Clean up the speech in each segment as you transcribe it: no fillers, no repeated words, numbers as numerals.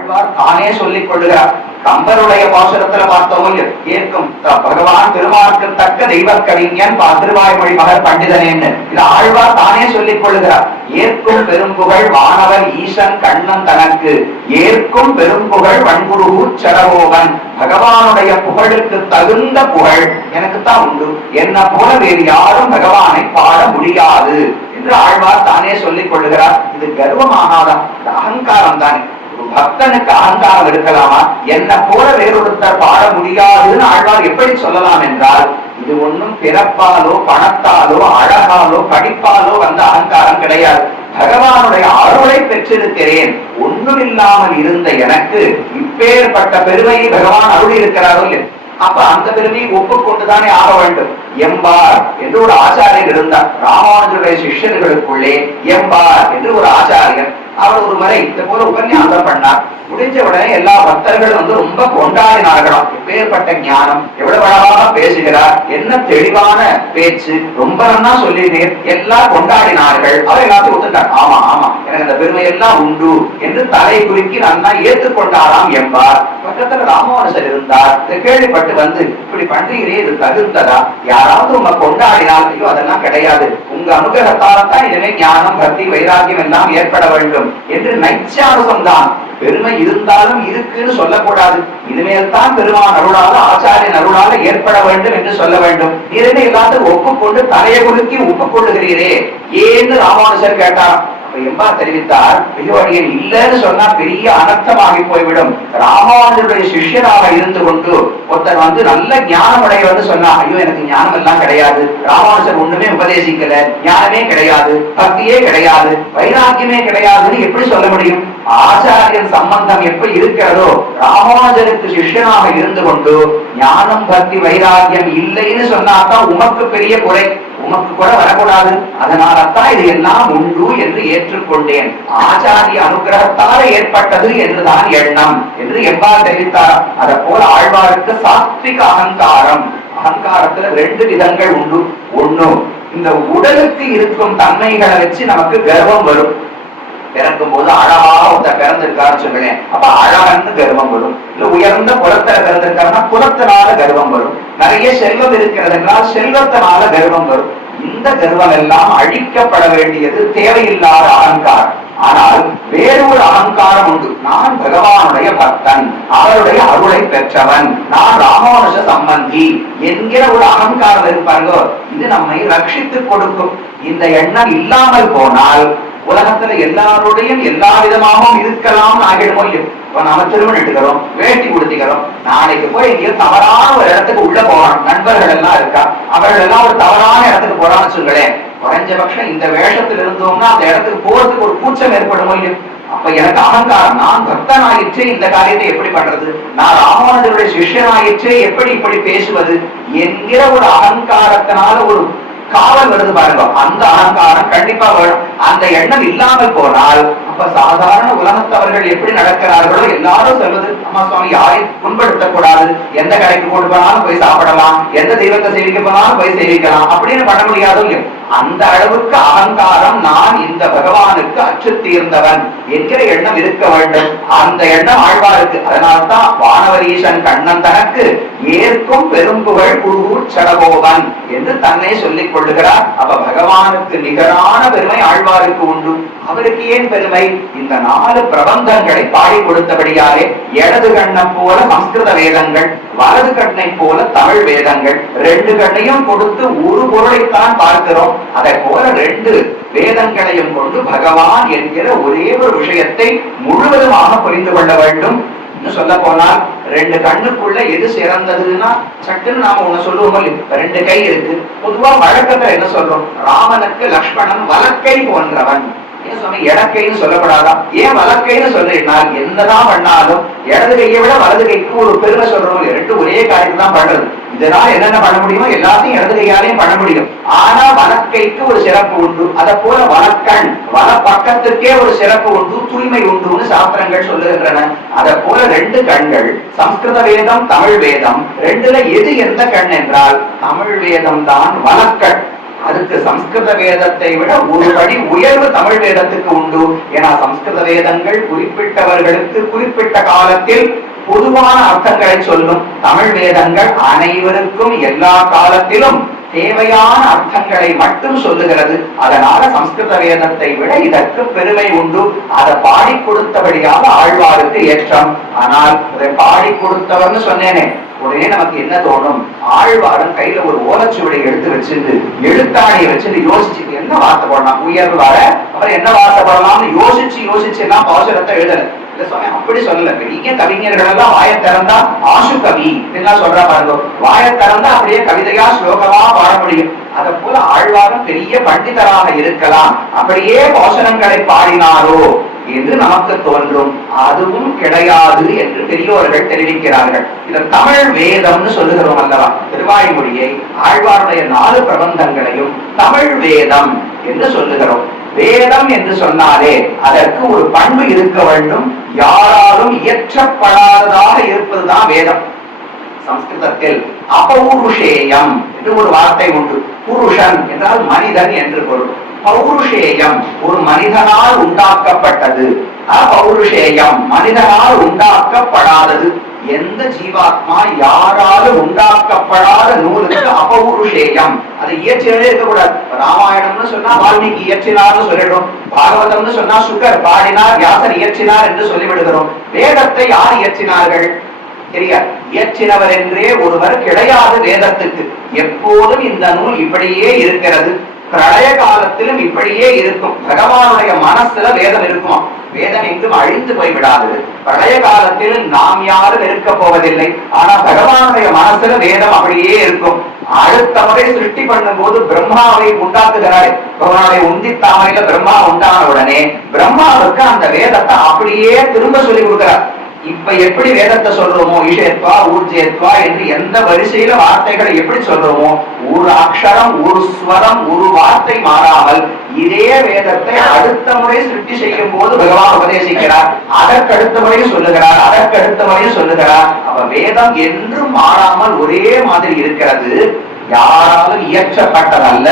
ஆழ்வார் தானே சொல்லிக் கொள்ளுகிறார். கம்பருடைய பாசுரத்துல பார்த்தோம், ஏற்கும் பகவான் திருமார்க்கு தக்க தெய்வ கவிஞன் திருவாய்மொழி மகர் பண்டிதனேன்னு இது ஆழ்வார் தானே சொல்லிக் கொள்ளுகிறார். ஏற்கும் பெரும்புகழ் வானவர் ஈசன் கண்ணன் தனக்கு ஏற்கும் பெரும்புகழ் வன்புருகு சரவோவன். பகவானுடைய புகழுக்கு தகுந்த புகழ் எனக்குத்தான் உண்டு, என்ன போல வேறு யாரும் பகவானை பாட முடியாது என்று ஆழ்வார் தானே சொல்லிக் கொள்ளுகிறார். இது கர்வமானாதான், இது அகங்காரம் தானே. பக்தனுக்கு அகங்காரம் இருக்கலாமா? என்ன போல வேறொருத்தர் பாட முடியாதுன்னு ஆழ்வார் எப்படி சொல்லலாம் என்றால், இது ஒன்றும் பிறப்பாலோ பணத்தாலோ அழகாலோ படிப்பாலோ வந்த அகங்காரம் கிடையாது. பகவானுடைய அருளை பெற்றிருக்கிறேன், ஒன்றுமில்லாமல் இருந்த எனக்கு இப்பேற்பட்ட பெருமையை பகவான் அருள் இருக்கிறாரோ இல்லை, அப்ப அந்த பெருமையை ஒப்புக்கொண்டுதானே ஆக வேண்டும். எம்பார் என்று ஒரு ஆச்சாரியர் இருந்தார். ராமானுஜருடைய சிஷ்யர்களுக்குள்ளே எம்பார் என்று ஒரு ஆச்சாரியர். அவர் ஒரு முறை இந்த போல உபன்யாசம் பண்ணார். முடிஞ்ச உடனே எல்லா பக்தர்களும் ரொம்ப கொண்டாடினார்களாம். எப்பேற்பட்ட ஞானம், எவ்வளவு அழகாக பேசுகிறார், என்ன தெளிவான பேச்சு, ரொம்ப நல்லா சொல்லினேன், எல்லாம் கொண்டாடினார்கள். அவர் எல்லாத்தையும் ஒத்துட்டார். ஆமா ஆமா, எனக்கு அந்த பெருமை எல்லாம் உண்டு என்று தலை குறுக்கி நல்லா ஏற்றுக்கொண்டாராம் எம்பார். பக்கத்துல ராமானுஜர் இருந்தார். கேள்விப்பட்டு வந்து, இப்படி பண்றீங்களே, இது தகுந்ததா? யாராவது உங்க கொண்டாடினால், ஐயோ அதெல்லாம் கிடையாது, உங்க அனுகிரகத்தால தான் இனிமே ஞானம் பக்தி வைராக்கியம் எல்லாம் ஏற்பட வேண்டும் என்று நைச்சானுசம்தான். பெருமை இருந்தாலும் இருக்குன்னு சொல்லக்கூடாது. இனிமேல் தான் பெருமான் அருளால ஆச்சாரியன் அருளால ஏற்பட வேண்டும் என்று சொல்ல வேண்டும். இதனை எல்லாத்தையும் ஒப்புக்கொண்டு தலையை குலுக்கி ஒப்புக்கொள்ளுகிறீரே ஏன்னு ராமானுஜர் கேட்டார். எம்பார் தெரிவித்தார், பெரியவடியன் இல்லன்னு சொன்னா பெரிய அனர்த்தமாகி போய்விடும். ராமானுஜருடைய சிஷ்யராக இருந்து கொண்டு ஒருத்தர் வந்து நல்ல ஞானம் உடையவர்னு சொன்னா, ஐயோ எனக்கு ஞானம் எல்லாம் கிடையாது, ராமானுஜர் ஒண்ணுமே உபதேசிக்கல, ஞானமே கிடையாது, பக்தியே கிடையாது, வைராக்கியமே கிடையாதுன்னு எப்படி சொல்ல முடியும்? ஆச்சாரியன் சம்பந்தம் எப்படி இருக்கிறதோ, ராமானுஜருக்கு சிஷ்யனாக இருந்து கொண்டு ஞானம் பக்தி வைராக்கியம் இல்லைன்னு சொன்னாதான் உமக்கு பெரிய குறை, உமக்கு கூட வரக்கூடாது. அதனால்தான் இது எல்லாம் உண்டு என்று ஏற்றுக்கொண்டேன். ஆச்சாரிய அனுகிரகத்தால ஏற்பட்டது என்றுதான் எண்ணம் என்று எவ்வாறு தெரிவித்தார். அதை போல ஆழ்வாருக்கு சாத்விக அகங்காரம். அகங்காரத்துல ரெண்டு விதங்கள் உண்டு. ஒண்ணு, இந்த உடலுக்கு இருக்கும் தன்மைகளை வச்சு நமக்கு கர்வம் வரும். பிறக்கும் போது அழகா ஒருத்தர் பிறந்திருக்காருன்னு சொல்லுவேன், அப்ப அழகன்னு கர்வம் வரும். இல்ல உயர்ந்த குலத்துல பிறந்திருக்காருன்னா குலத்தினால கர்வம் வரும். நிறைய செல்வம் இருக்கிறது என்றால் செல்வத்தினால கர்வம் வரும். இந்த கர்வம் எல்லாம் அழிக்கப்பட வேண்டியது தேவையில்லாத அகங்காரம். ஆனால் வேறு ஒரு அகங்காரம் உண்டு. நான் பகவானுடைய பக்தன், அவருடைய அருளை பெற்றவன், நான் ராமானுஜ சம்பந்தி என்கிற ஒரு அகங்காரம் இருப்பாங்க. இது நம்மை ரட்சித்துக் கொடுக்கும். இந்த எண்ணம் இல்லாமல் போனால் உலகத்துல எல்லாருடையும் எல்லா விதமாகவும் இருக்கலாம் ஆகிடுமோ இல்லையோ. இப்ப நாம திருமணம் எடுக்கிறோம், வேட்டி உடுத்திக்கிறோம், நாளைக்கு போய் எங்கேயோ தவறான ஒரு இடத்துக்கு உள்ள போறோம், நண்பர்கள் எல்லாம் இருக்கா, அவர்கள் எல்லாம் ஒரு தவறான இடத்துக்கு போறான்னு சொல்லுங்களேன், குறைஞ்சபட்சம் இந்த வேஷத்துல இருந்தோம்னா அந்த இடத்துக்கு போறதுக்கு ஒரு கூச்சம் ஏற்படுமோ இல்லையோ. அப்ப எனக்கு அகங்காரம், நான் பக்தனாயிற்றே இந்த காரியத்தை எப்படி பண்றது, நான் ராமானுஜருடைய சிஷ்யனாயிற்றே எப்படி இப்படி பேசுவது என்கிற ஒரு அகங்காரத்தினால ஒரு காவல் வருது பாருங்க. அந்த அகங்காரம் கண்டிப்பா வரும். அந்த எண்ணம் இல்லாமல் போனால் அப்ப சாதாரண உலகத்தவர்கள் எப்படி நடக்கிறார்களோ எல்லாரும் சொல்வது, அம்மா சுவாமி யாரையும் புண்படுத்தக் கூடாது, எந்த கடைக்கு கொண்டு போனாலும் போய் சாப்பிடலாம், எந்த தெய்வத்தை சேவிக்க போனாலும் போய் சேவிக்கலாம் அப்படின்னு பண்ண முடியாதோ இல்லையோ. அந்த அளவுக்கு அகங்காரம், நான் இந்த பகவானுக்கு அச்சு தீர்ந்தவன் என்கிற எண்ணம் இருக்க வேண்டும். அந்த எண்ணம் ஆழ்வாருக்கு. அதனால்தான் வானவரீசன் கண்ணன் தனக்கு ஏற்கும் பெரும்புகழ் குருகூர் சடகோவன் என்று தன்னை சொல்லிக் கொள்ளுகிறார். அப்ப பகவானுக்கு நிகரான பெருமை ஆழ்வாருக்கு உண்டு. அவருக்கு ஏன் பெருமை? இந்த 4 பிரபந்தங்களை பாடி கொடுத்தபடியாலே. இடது கண்ணம் போல சம்ஸ்கிருத வேதங்கள், வலது கண்ணை போல தமிழ் வேதங்கள், 2 கண்ணையும் கொடுத்து ஒரு பொருளைத்தான் பார்க்கிறோம். அதை போல 2 வேதங்களையும் கொண்டு பகவான் என்கிற ஒரே ஒரு விஷயத்தை முழுவதுமாக புரிந்து கொள்ள வேண்டும். சொல்ல போனால் 2 கண்ணுக்குள்ள எது சிறந்ததுன்னா சட்டுன்னு நாம ஒண்ணு சொல்லுவோம், 2 கை இருக்கு. பொதுவா வழக்கத்துல என்ன சொல்றோம், ராமனுக்கு லக்ஷ்மணன் வலக்கை போன்றவன். இடக்கைன்னு சொல்லப்படாதா? ஏன் வலக்கைன்னு சொல்றீங்கன்னா, என்னதான் பண்ணாலும் இடது கையை விட வலது கைக்கு ஒரு பெருமை சொல்றோம். 2 ஒரே காரியத்தை தான் பண்றது. இதனால என்னென்ன பண்ண முடியுமோ எல்லாத்தையும் இடது கையாலையும் பண்ண முடியும். ஆனா வலக்கைக்கு ஒரு சிறப்பு உண்டு. அதை போல வலக்கண், வல பக்கத்துக்கே ஒரு சிறப்பு உண்டு, தூய்மை உண்டுன்னு சாஸ்திரங்கள் சொல்லுகின்றன. அதை போல 2 கண்கள், சம்ஸ்கிருத வேதம் தமிழ் வேதம், 2ல எது எந்த கண் என்றால் தமிழ் வேதம் தான் வலக்கண். அதுக்கு சம்ஸ்கிருத வேதத்தை விட ஒரு படி உயர்வு தமிழ் வேதத்துக்கு உண்டு. ஏன்னா சம்ஸ்கிருத வேதங்கள் குறிப்பிட்டவர்களுக்கு குறிப்பிட்ட காலத்தில் பொதுவான அர்த்தங்களை சொல்லும். தமிழ் வேதங்கள் அனைவருக்கும் எல்லா காலத்திலும் தேவையான அர்த்தங்களை மட்டும் சொல்லுகிறது. அதனால சம்ஸ்கிருத வேதத்தை விட இதற்கு பெருமை உண்டு. அதை பாடி கொடுத்தபடியாக ஆழ்வாருக்கு ஏற்றம். ஆனால் அதை பாடி கொடுத்தவர்னு சொன்னேனே, உடனே நமக்கு என்ன தோணும்? ஆழ்வாரும் கையில ஒரு ஓலைச்சுவடை எடுத்து வச்சிருந்து எழுத்தாணியை வச்சுட்டு யோசிச்சு என்ன வார்த்தை போடலாம், உயர்வு வர அவர் என்ன வார்த்தை போடலாம்னு யோசிச்சு எல்லாம் பாசுரத்தை எழுதல. அப்படி சொல்லல. பெரிய கவிஞர்கள் எல்லாம் வாயை திறந்தா ஆசு கவி எல்லாம் சொல்ற பாருங்க. வாயை திறந்தா அப்படியே கவிதையா ஸ்லோகமா பாட முடியும். அதை போல ஆழ்வாரும் பெரிய பண்டிதராக இருக்கலாம், அப்படியே பாசுரங்களை பாடினாரோ என்று நமக்கு தோன்றும். அதுவும் கிடையாது என்று பெரியோர்கள் தெரிவிக்கிறார்கள். இத தமிழ் வேதம்னு சொல்லுகிறோம் அல்லவா? திருவாய்மொழியை ஆழ்வாருடைய 4 பிரபந்தங்களையும் தமிழ் வேதம் என்று சொல்லுகிறோம். வேதம் என்று சொன்னாலே அதற்கு ஒரு பண்பு இருக்க வேண்டும். யாராலும் இயற்றப்படாததாக இருப்பதுதான் வேதம். சம்ஸ்கிருதத்தில் அபௌருஷேயம் என்று ஒரு வார்த்தை உண்டு. புருஷன் என்றால் மனிதன் என்று பொருள். பௌருஷேயம் ஒரு மனிதனால் உண்டாக்கப்பட்டது. அபௌருஷேயம் மனிதனால் உண்டாக்கப்படாதது. எந்த ஜீவாத்மா யாராலும் உண்டாக்கப்படாத நூலுக்கு அபௌருஷேயம். அதை இயற்றினே இருக்கக்கூடாது. ராமாயணம்னு சொன்னா வால்மீகி இயற்றினார்னு சொல்லிடுறோம். பாகவதம்னு சொன்னா சுகர் பாடினார், வியாசர் இயற்றினார் என்று சொல்லிவிடுகிறோம். வேதத்தை யார் இயற்றினார்கள் தெரியாது. இயற்றினவர் என்றே ஒருவர் கிடையாது வேதத்துக்கு. எப்போதும் இந்த நூல் இப்படியே இருக்கிறது. பிரளய காலத்திலும் இப்படியே இருக்கும். பகவானுடைய மனசுல வேதம் இருக்குமா? வேதம் எங்கும் அழிந்து போய்விடாது. பிரளய காலத்தில் நாம் யாரும் இருக்க போவதில்லை. ஆனா பகவானுடைய மனசுல வேதம் அப்படியே இருக்கும். அடுத்த முறை சிருஷ்டி பண்ணும் போது பிரம்மாவை உண்டாக்குகிறாரு. பகவானுடைய உந்தி தாமரையில பிரம்மா உண்டான உடனே பிரம்மாவுக்கு அந்த வேதத்தை அப்படியே திரும்ப சொல்லி கொடுக்கிறார். இப்ப எப்படி வேதத்தை சொல்றோமோ, ஈஷேத்வா ஊர்ஜேத்வா என்று எந்த வரிசையில வார்த்தைகளை எப்படி சொல்றோமோ, ஒரு அக்ஷரம் ஒரு ஸ்வரம் ஒரு வார்த்தை மாறாமல் இதே வேதத்தை அடுத்த முறை சிருஷ்டி செய்யும் போது பகவான் உபதேசிக்கிறார். அதற்கு அடுத்த முறையும் சொல்லுகிறார், அதற்கு அடுத்த முறையும் சொல்லுகிறார். அப்ப வேதம் என்றும் மாறாமல் ஒரே மாதிரி இருக்கிறது. யாராலும் இயற்றப்பட்டதல்ல,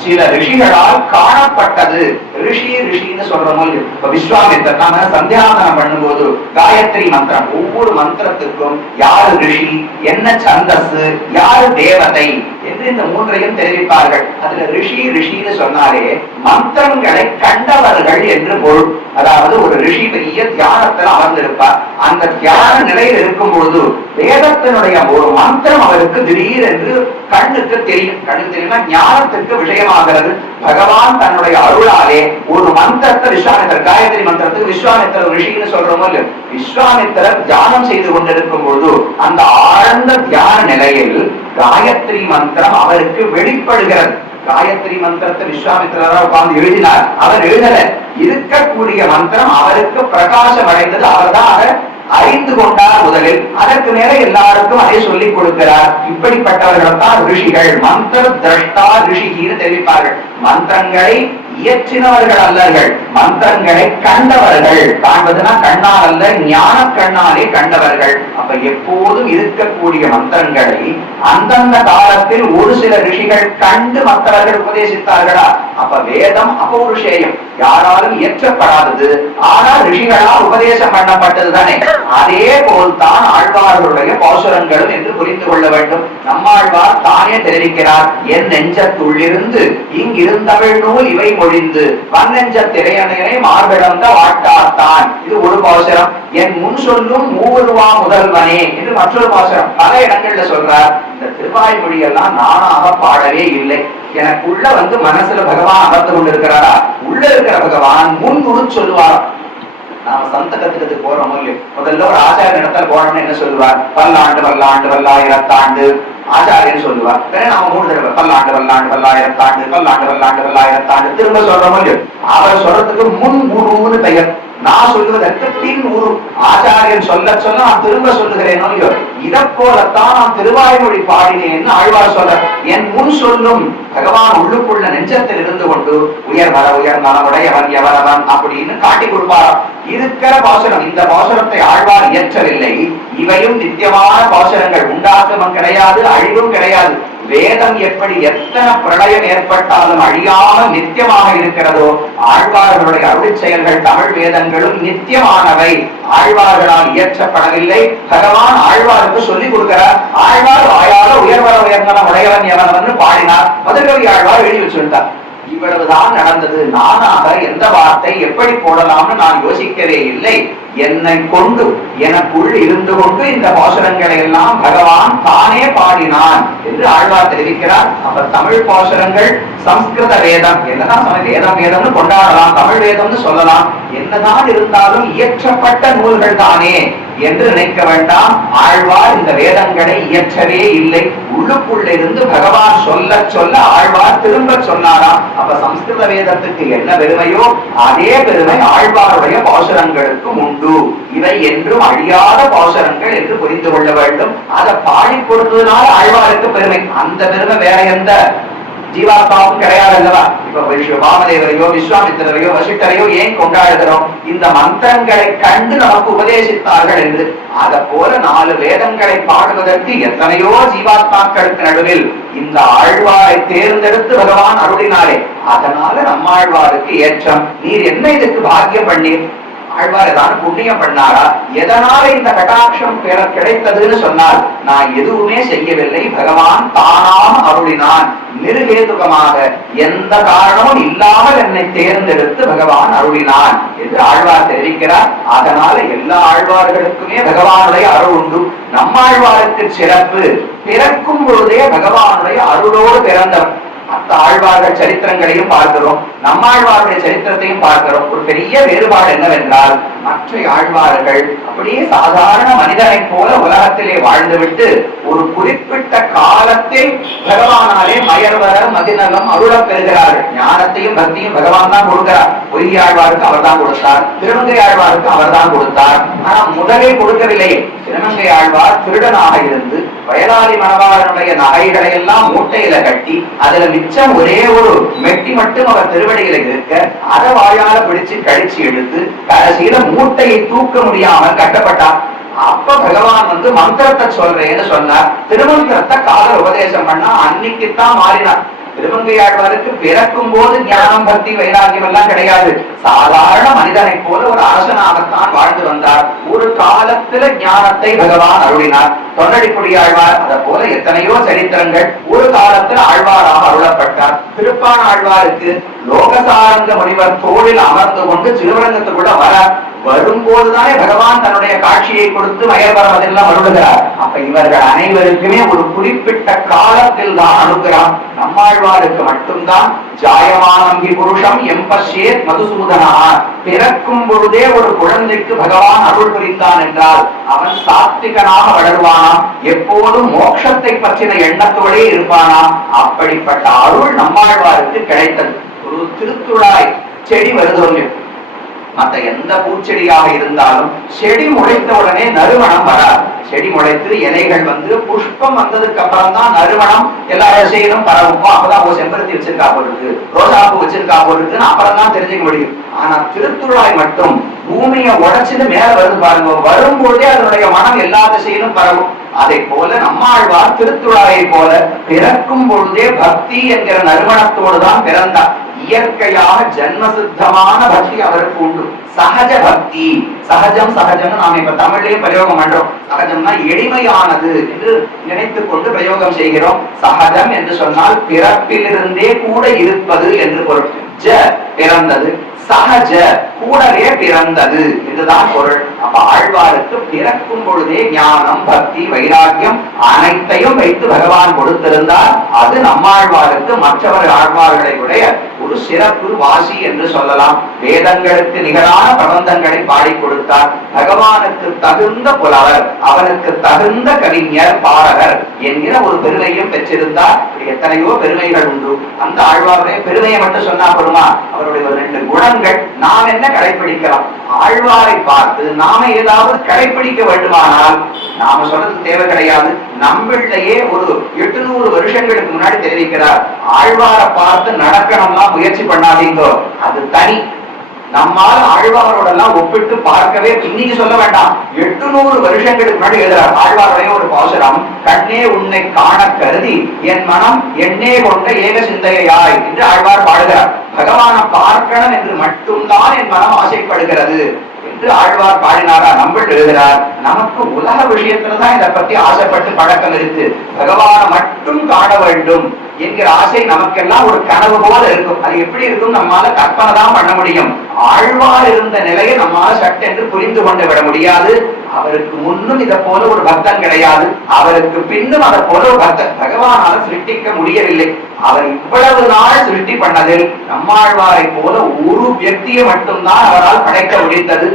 சில ரிஷிகளால் காணப்பட்டது. ரிஷின்னு சொல்றோம். இப்ப விஸ்வாமித்திரர் நாம சந்தியாவந்தனம் பண்ணும்போது காயத்ரி மந்திரம், ஒவ்வொரு மந்திரத்துக்கும் யாரு ரிஷி, என்ன சந்தஸ், யாரு தேவதை என்று இந்த 3ஐயும் தெரிவிப்பார்கள். அதுல ரிஷின்னு சொன்னாலே மந்திரங்களை கண்டவர்கள் என்று பொருள். அதாவது ஒரு ரிஷி பெரிய தியானத்தில் அமர்ந்திருப்பார். அந்த தியான நிலையில் இருக்கும் பொழுது வேதத்தினுடைய ஒரு மந்திரம் அவருக்கு திடீர் என்று கண்ணுக்கு தெரியும். கண்ணுக்கு தெரியும்னா ஞானத்துக்கு விஷயமாகிறது. பகவான் தன்னுடைய அருளாலே ஒரு மந்திரத்தை விஸ்வாமித்திரர், காயத்ரி மந்திரத்துக்கு விஸ்வாமித்திரர் ரிஷின்னு சொல்றோமோ இல்லையோ, விஸ்வாமித்திரர் தியானம் செய்து கொண்டிருக்கும் போது அந்த ஆழ்ந்த தியான நிலையில் காயத்ரி மந்திரம் அவருக்கு வெளிப்படுகிறது. காயத்ரி மந்திரத்தை விஸ்வாமித்திரராக உட்கார்ந்து எழுதினார். அவர் எழுதல, இருக்கக்கூடிய மந்திரம் அவருக்கு பிரகாசம் அடைந்தது. அவர் தான் அதை அறிந்து கொண்டார் முதலில். அதற்கு மேல எல்லாருக்கும் அதை சொல்லிக் கொடுக்கிறார். இப்படிப்பட்டவர்கள் தான் ரிஷிகள். மந்திர திரஷ்டா ரிஷிகின்னு தெரிவிப்பார்கள். மந்திரங்களை இயற்றினவர்கள் அல்லர்கள், மந்திரங்களை கண்டவர்கள். காண்பதுனா கண்ணால் அல்ல, ஞான கண்ணாலே கண்டவர்கள். அப்ப எப்போதும் இருக்கக்கூடிய மந்திரங்களை அந்தந்த காலத்தில் ஒரு சில ரிஷிகள் கண்டு மற்றவர்கள் உபதேசித்தார்களா? அப்ப வேதம் அபௌருஷேயம், யாராலும் இயற்றப்படாதது, ஆனால் ரிஷிகளால் உபதேசம் பண்ணப்பட்டது தானே. அதே போல்தான் ஆழ்வார்களுடைய பாசுரங்களும் என்று புரிந்து கொள்ள வேண்டும். நம்மாழ்வார் தானே தெரிவிக்கிறார், என் நெஞ்சத்துள்ளிருந்து இங்கிருந்தவள் நூல் இவை மொழிந்து வன்னெஞ்ச திரையணையை மார்பிழந்த வாட்டாத்தான். இது ஒரு பாசுரம். என் முன் சொல்லும் மூவருவா முதல்வனே என்று மற்றொரு பாசுரம். பல இடங்கள்ல சொல்றார். இந்த திருவாய்மொழி எல்லாம் நானாக பாடவே இல்லை. எனக்குள்ள மனசுல பகவான் அமர்ந்து கொண்டிருக்கிறாரா? உள்ள இருக்கிற பகவான் முன் சொல்லுவார். நாம சந்தகத்துக்கு போறோம் இல்லையோ, முதல்ல ஒரு ஆச்சாரிய இடத்துல போனோம்னு என்ன சொல்லுவார்? பல்லாண்டு பல்லாண்டு பல்லாயிரத்தாண்டு ஆச்சாரியன்னு சொல்லுவார். நாம 3 தடவை பல்லாண்டு பல்லாண்டு பல்லாயிரத்தாண்டு பல்லாண்டு பல்லாண்டு பல்லாயிரத்தாண்டு திரும்ப சொல்றோம் இல்லையோ. அவர் சொல்றதுக்கு முன் குருன்னு பெயர். நான் சொல்லுவதற்கு பின் உரு. ஆச்சாரியன் சொல்ல சொல்ல நான் திரும்ப சொல்லுகிறேனோ இல்லையோ. இதை போலத்தான் நான் திருவாய்மொழி பாடினேன்னு ஆழ்வார் சொல்ற. என் முன் சொல்லும் பகவான் உள்ளுக்குள்ள நெஞ்சத்தில் இருந்து கொண்டு உயர் வர உயர் நலமுடையவன் எவரவன் அப்படின்னு காட்டி கொடுப்பாராம். இருக்கிற பாசுரம், இந்த பாசுரத்தை ஆழ்வார் இயற்றவில்லை. இவையும் நித்தியமான பாசுரங்கள், உண்டாக்கமும் கிடையாது, அழிவும் கிடையாது. வேதம் எப்படி எத்தனை பிரளயம் ஏற்பட்டாலும் அழியாமல் நித்தியமாக இருக்கிறதோ, ஆழ்வார்களுடைய அருள் செயல்கள் தமிழ் வேதங்களும் நித்தியமானவை, ஆழ்வார்களால் இயற்றப்படவில்லை. பகவான் ஆழ்வாருக்கு சொல்லிக் கொடுக்கிறார். ஆழ்வார் வாயால உயர்வர உயர்ந்தன உடையவன் எவன் பாடினார். மதுரகவி ஆழ்வார் எழுதி வச்சுட்டார். இவ்வளவுதான் நடந்தது. நானாக எந்த வார்த்தை எப்படி போடலாம்னு நான் யோசிக்கவே இல்லை. என்னை கொண்டு எனக்குள் இருந்து கொண்டு இந்த பாசுரங்களை எல்லாம் பகவான் தானே பாடினான் என்று ஆழ்வார் தெரிவிக்கிறார். அப்ப தமிழ் பாசுரங்கள் சம்ஸ்கிருத வேதம், என்னதான் வேதம் வேதம்னு கொண்டாடலாம், தமிழ் வேதம்னு சொல்லலாம். என்னதான் இருந்தாலும் இயற்றப்பட்ட நூல்கள் தானே என்று நினைக்க வேண்டாம். ஆழ்வார் இந்த வேதங்களை இயற்றவே இல்லை. உள்ளுக்குள்ள இருந்து பகவான் சொல்ல சொல்ல ஆழ்வார் திரும்ப சொன்னாராம். அப்ப சம்ஸ்கிருத வேதத்துக்கு என்ன பெருமையோ அதே பெருமை ஆழ்வாருடைய பாசுரங்களுக்கும் உண்டு. இவை என்றும் அழியாத பாசுரங்கள் என்று புரிந்து கொள்ள வேண்டும். அதை பாடி கொடுத்ததுனால ஆழ்வாருக்கு பெருமை. அந்த பெருமை வேற எந்த ஜீவாத்மாவும் கிடையாது அல்லவா? இப்ப வாமதேவரையோ விஸ்வாமித்திரரையோ வசிஷ்டரையோ ஏன் கொண்டாடுகிறோம்? இந்த மந்திரங்களை கண்டு நமக்கு உபதேசித்தார்கள் என்று. அத போல 4 வேதங்களை பாடுவதற்கு எத்தனையோ ஜீவாத்மாக்களுக்கு நடுவில் இந்த ஆழ்வாரை தேர்ந்தெடுத்து பகவான் அருளினாரே, அதனால நம்மாழ்வாருக்கு ஏற்றம். நீர் என்ன இதுக்கு பாக்கியம் பண்ணீர்? ஆழ்வார் ஏதாவது புண்ணியம் பண்ணாரா? எதனால இந்த கட்டாட்சம் கிடைத்ததுன்னு சொன்னால், நான் எதுவுமே செய்யவில்லை, பகவான் தானாக அருளினான். நிருகேதுகமாக எந்த காரணமும் இல்லாமல் என்னை தேர்ந்தெடுத்து பகவான் அருளினான் என்று ஆழ்வார் தெரிவிக்கிறார். அதனால எல்லா ஆழ்வார்களுக்குமே பகவானுடைய அருள் உண்டு. நம்மாழ்வாருக்கு சிறப்பு, பிறக்கும் பொழுதே பகவானுடைய அருளோடு பிறந்தவர். மற்ற ஆழ்வார்கள் சரித்திரங்களையும் பார்க்கிறோம், நம்மாழ்வாருடைய சரித்திரத்தையும் பார்க்கிறோம். ஒரு பெரிய வேறுபாடு என்னவென்றால், மற்ற ஆழ்வார்கள் அப்படியே சாதாரண மனிதனை போல உலகத்திலே வாழ்ந்துவிட்டு ஒரு குறிப்பிட்ட காலத்தில் பகவானாலே மயர்வர மதிநலம் அருளப் பெறுகிறார்கள். ஞானத்தையும் பக்தியும் பகவான் தான் கொடுக்கிறார். பொய்கை ஆழ்வாருக்கு அவர் தான் கொடுத்தார், திருமங்கை ஆழ்வாருக்கு அவர் தான் கொடுத்தார். ஆனா முதலே கொடுக்கவில்லையே. திருமங்கை ஆழ்வார் திருடனாக இருந்து வயலாளி மணவாளனுடைய நகைகளை எல்லாம் மூட்டையில கட்டி அதுல மிச்சம் ஒரே ஒரு மெட்டி மட்டும் அவர் திருவடியில இருக்க அதை வாயால பிடிச்சு கழிச்சு எடுத்து கடைசியில மூட்டையை தூக்க முடியாமல் கட்டப்பட்டார். அப்ப பகவான் மந்திரத்தை சொல்றேன்னு சொன்னார். திருமந்திரத்தை காதல் உபதேசம் பண்ணா அன்னைக்குத்தான் மாறினார். திருமங்கை ஆழ்வாருக்கு பிறக்கும் போது ஞானம் பக்தி வைராகியம் எல்லாம் கிடையாது. சாதாரண மனிதனை போல ஒரு அரசனாகத்தான் வாழ்ந்து வந்தார். ஒரு காலத்துல ஞானத்தை பகவான் அருளினார். தொண்டடிக்குடி ஆழ்வார் அத போல எத்தனையோ சரித்திரங்கள். ஒரு காலத்துல ஆழ்வாராக அருளப்பட்டார். திருப்பான ஆழ்வாருக்கு லோகசாரங்க முனிவர் தோளில் அமர்ந்து கொண்டு திருவரங்கத்துக்குள்ள வர வரும்போதுதானே பகவான் தன்னுடைய காட்சியை கொடுத்து மயர்வரம் அதெல்லாம் அருளுகிறார். அப்ப இவர்கள் அனைவருக்குமே ஒரு குறிப்பிட்ட காலத்தில் தான் அனுகிறார். நம்மாழ்வாருக்கு மட்டும்தான் ஜாயமானம்பி புருஷம் எம்பஷேத் மதுசூதனா, பிறக்கும் பொழுதே ஒரு குழந்தைக்கு பகவான் அருள் புரிந்தான் என்றால் அவன் சாத்விகனாக வளருவானாம், எப்போதும் மோட்சத்தை பற்றின எண்ணத்தோடே இருப்பானாம். அப்படிப்பட்ட அருள் நம்மாழ்வாருக்கு கிடைத்தது. ஒரு திருத்துழாய் செடி வருதோல்லையோ, மற்ற எந்த பூச்செடியாக இருந்தாலும் செடி முளைத்த உடனே நறுமணம் வராது. செடி முளைத்து இலைகள் புஷ்பம் வந்ததுக்கு அப்புறம் தான் நறுமணம் எல்லா இசையிலும் பரவும். அப்பதான் செம்பருத்தி வச்சிருக்கா போருக்கு, ரோசாப்பூ வச்சிருக்கா போருக்குன்னு அப்புறம் தான் தெரிஞ்சுக்க முடியும். ஆனா திருத்துழாய் மட்டும் பூமியை உடைச்சிட்டு மேல வருது பாருங்க, வரும்போதே அதனுடைய மனம் எல்லா திசையிலும் பரவும். அதை போல நம்மாழ்வார் திருத்துழாயை போல பிறக்கும் பொழுதே பக்தி என்கிற நறுமணத்தோடு தான் பிறந்தார். இயற்கையாக ஜன்மசித்தமான பக்தி அவருக்கு உண்டு. சகஜ பக்தி, சகஜம் சகஜம் நாம இப்ப தமிழ்லயும் பிரயோகம் பண்றோம். சகஜம்னா எளிமையானது என்று நினைத்துக் கொண்டு பிரயோகம் செய்கிறோம். சகஜம் என்று சொன்னால் பிறப்பிலிருந்தே கூட இருப்பது என்று பொருள். ஜ பிறந்தது, சகஜ கூடவே பிறந்தது என்றுதான் பொருள். அப்ப ஆழ்வாருக்கு பிறக்கும் பொழுதே ஞானம் பக்தி வைராக்கியம் அனைத்தையும் வைத்து பகவான் கொடுத்திருந்தார். அது நம்மாழ்வாருக்கு மற்றவர் ஆழ்வார்களை உடைய ஒரு சிறப்பு வாசி என்று சொல்லலாம். வேதங்களுக்கு நிகரான பிரபந்தங்களை பாடி கொடுத்தார். பகவானுக்கு தகுந்த புலவர், அவனுக்கு தகுந்த கவிஞர் பாடகர் என்கிற ஒரு பெருமையும் பெற்றிருந்தார். எத்தனையோ பெருமைகள் உண்டு. அந்த ஆழ்வாருடைய பெருமையை மட்டும் சொன்னா போதுமா? அவருடைய ஒரு 2 குணங்கள் நாம் என்ன கடைபிடிக்கலாம்? ஆழ்வாரை பார்த்து நாம ஏதாவது கடைபிடிக்க வேண்டுமானால் நாம சொல்றது தேவை கிடையாது. நம்மளிடையே ஒரு 800 வருஷங்களுக்கு முன்னாடி தெரிவிக்கிறார், ஆழ்வாரை பார்த்து நடக்கணும்னா முயற்சி பண்ணாதீங்கோ, அது தனி. நம்மால் ஆழ்வாரோடெல்லாம் ஒப்பிட்டு பார்க்கவே இன்னைக்கு சொல்ல வேண்டாம், 800 வருஷங்களுக்கு முன்னாடி எழுதுறார் ஆழ்வாருடைய ஒரு பாசுரம். கண்ணே உன்னை காண கருதி என் மனம் எண்ணே கொண்ட ஏக சிந்தையாய் என்று ஆழ்வார் பாடுகிறார். பகவானை பார்க்கணும் என்று மட்டும்தான் என் மனம் ஆசைப்படுகிறது என்று ஆழ்வார் பாடினாரா? நம்பள் எழுதுகிறார். நமக்கு உலக விஷயத்துலதான் இதை பத்தி ஆசைப்பட்டு பழக்கம் இருக்கு. பகவானை மட்டும் காண வேண்டும் என்கிற ஆசை நமக்கெல்லாம் ஒரு கனவு போல இருக்கும். அது எப்படி இருக்கும் நம்மால கற்பனை தான் பண்ண முடியும். ஆழ்வார் இருந்த நிலையை நம்மால சட்டென்று புரிந்து கொண்டு விட முடியாது. அவருக்கு முன்னும் இதை போல ஒரு பக்தன் கிடையாது, அவருக்கு பின்னும் அதை போல ஒரு பக்தன் பகவானால சிருஷ்டிக்க முடியவில்லை. அவர் இவ்வளவு நாள் சிருஷ்டி பண்ணதில் நம்மாழ்வாரை போல ஒரு வியக்தியை மட்டும்தான் அவரால் படைக்க முடிந்தது.